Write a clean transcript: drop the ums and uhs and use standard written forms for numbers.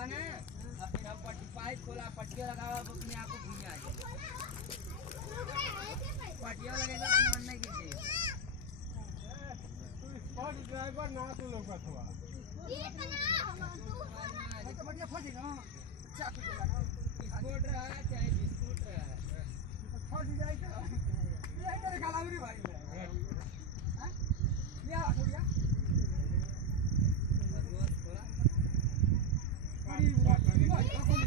अपन है फिर हम पट्टी पाइप खोला पट्टियाँ लगावा अपने आप को भूल आ जाए पट्टियाँ लगेगा अपने मन नहीं गिरते स्पॉट ड्राइवर ना तो लोग हुआ तो बढ़िया फटेगा चाकू चला ना स्कूट रहा है चाहे बिस्कुट रहा है फट जाएगा ये मेरे गला में भाई है क्या हो गया बड़ी